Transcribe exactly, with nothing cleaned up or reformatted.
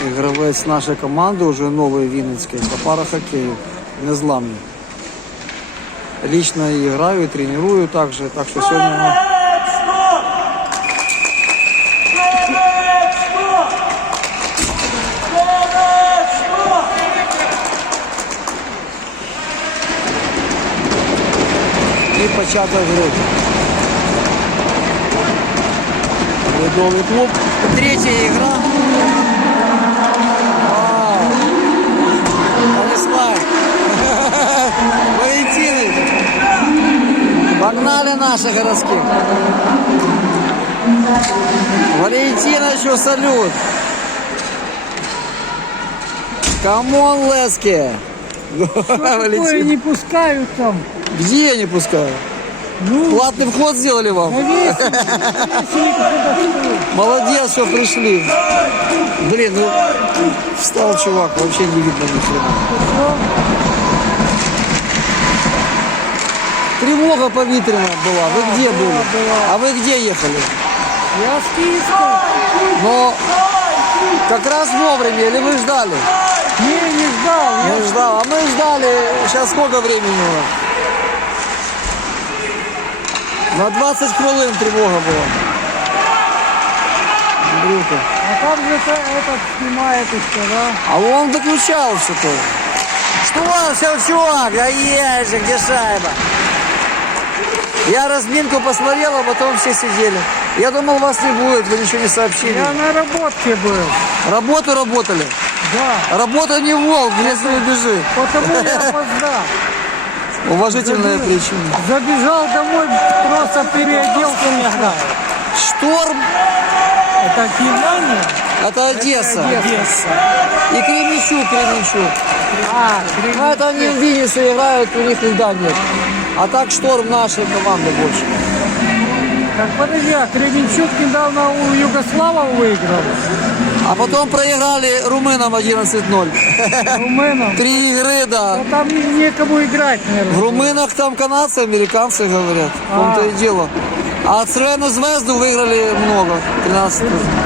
Гравець нашої команди, вже новий Вінницький, по парахокею, незламний. Лично і граю, і тренирую також, так що сьогодні ми... І початок гри. Ледовий клуб. Третя ігра. Вау! Понеслась. Валентины. Погнали наши городских. Валентина, еще салют. Камон, Лески. Такое не пускают там. Где не пускают? Ну, Платный вход сделали вам? повесили, повесили куда стоит. Молодец, что пришли. Блин, ну встал чувак, вообще не видно ни хрена. Тревога повітряна была. Вы где были? была. А вы где ехали? Я с Киевска. Но как раз вовремя, или вы ждали? Не, не ждал. Я Мы ждал, а мы ждали. Сейчас сколько времени у нас? На двадцать хвилин тревога была. Андрюха. А там же это, этот снимает еще, да? А он выключался тоже. Что все, чувак? А есть же, где шайба? Я разминку посмотрел, а потом все сидели. Я думал, вас не будет, вы ничего не сообщили. Я на работке был. Работу работали. Да. Работа не волк, в лес не бежит. Потому я опоздал. Уважительная Забежал- причина. Забежал домой, просто переоделся. Шторм Это Киевляне? – это Одесса. Одесса. И Кременчуг, Кременчуг. А, Ну, это они в Виннице играют, у них льда нет. А так Шторм нашей команды больше. так подожди, а Кременчуг недавно у Югослава выиграл. А потом проиграли румынам одиннадцать ноль. Румынам. Три игры, да. Ну, там некому играть, В наверное. румынах там канадцы, американцы говорят. В том-то и дело. А Црвену Звезду выиграли много. тринадцать.